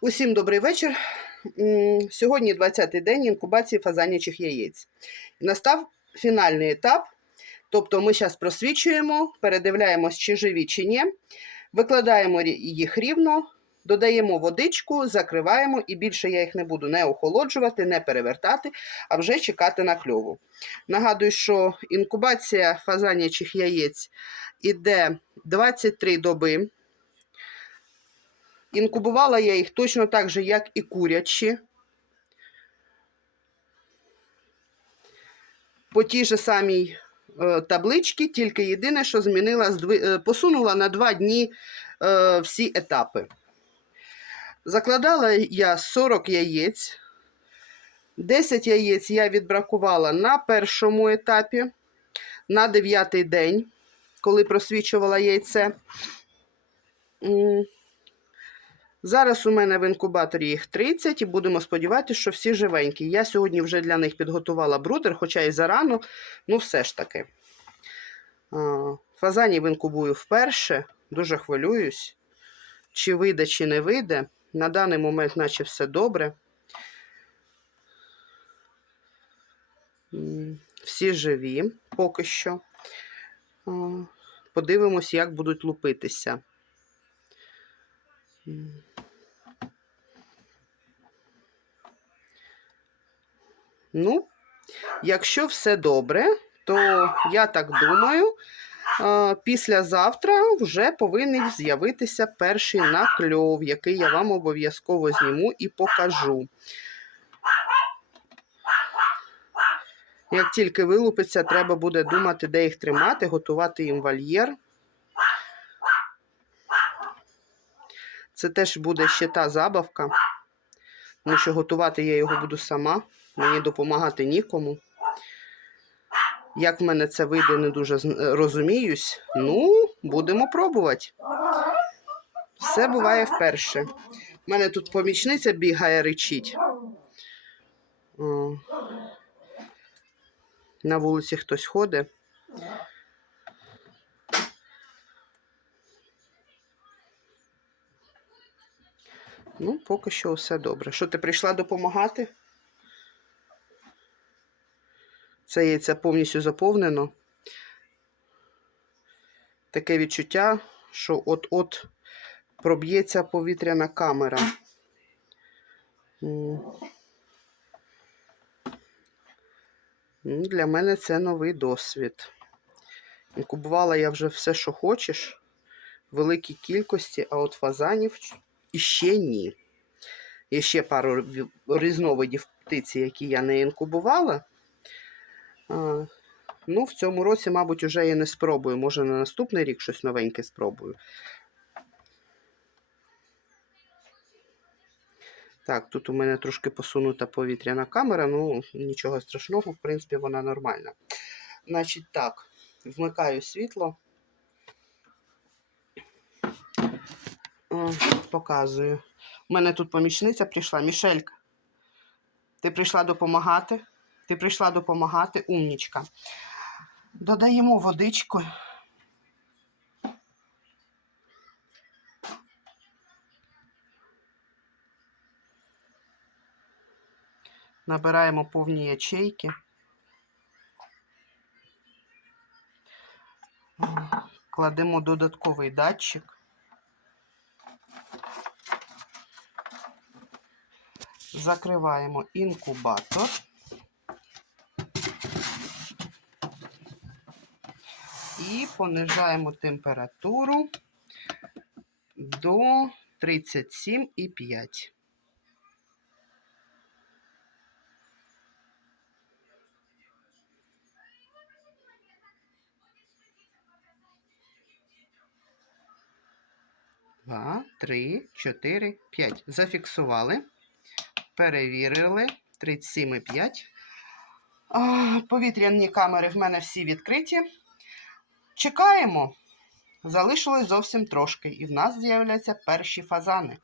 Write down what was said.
Усім добрий вечір. Сьогодні 20-й день інкубації фазанячих яєць. Настав фінальний етап. Тобто ми зараз просвічуємо, передивляємось, чи живі, чи ні. Викладаємо їх рівно, додаємо водичку, закриваємо і більше я їх не буду не охолоджувати, не перевертати, а вже чекати на кльову. Нагадую, що інкубація фазанячих яєць іде 23 доби. Інкубувала я їх точно так же, як і курячі. По тій же самій е, табличці, тільки єдине, що змінила, е, посунула на два дні е, всі етапи. Закладала я 40 яєць. 10 яєць я відбракувала на першому етапі, на 9 день, коли просвічувала яйце. Зараз у мене в інкубаторі їх 30 і будемо сподіватися, що всі живенькі. Я сьогодні вже для них підготувала брудер, хоча і зарано, ну все ж таки. Фазанів інкубую вперше, дуже хвилююсь. Чи вийде, чи не вийде. На даний момент, наче все добре. Всі живі поки що. Подивимось, як будуть лупитися. Ну, якщо все добре, то я так думаю, післязавтра вже повинен з'явитися перший накльов, який я вам обов'язково зніму і покажу. Як тільки вилупиться, треба буде думати, де їх тримати, готувати їм вольєр. Це теж буде ще та забавка, тому що готувати я його буду сама, мені допомагати нікому. Як в мене це вийде, не дуже розуміюсь. Ну, будемо пробувати. Все буває вперше. У мене тут помічниця бігає, речить. На вулиці хтось ходить. Ну, поки що все добре. Що ти прийшла допомагати? Це яйце повністю заповнено. Таке відчуття, що от-от проб'ється повітряна камера. Для мене це новий досвід. Інкубувала я вже все, що хочеш, в великій кількості, а от фазанів іще ні. Є ще пару різновидів птиці, які я не інкубувала. Ну, в цьому році, мабуть, вже і не спробую. Може, на наступний рік щось новеньке спробую. Так, тут у мене трошки посунута повітряна камера, ну нічого страшного, в принципі, вона нормальна. Значить, так, вмикаю світло. Показую. У мене тут помічниця прийшла. Мішелька, ти прийшла допомагати? Ти прийшла допомагати, умнічка. Додаємо водичку. Набираємо повні ячейки. Кладемо додатковий датчик. Закриваємо інкубатор. І понижаємо температуру до 37,5. Два, три, чотири, п'ять. Зафіксували. Перевірили. 37,5. Повітряні камери в мене всі відкриті. Чекаємо. Залишилось зовсім трошки, і в нас з'являться перші фазани.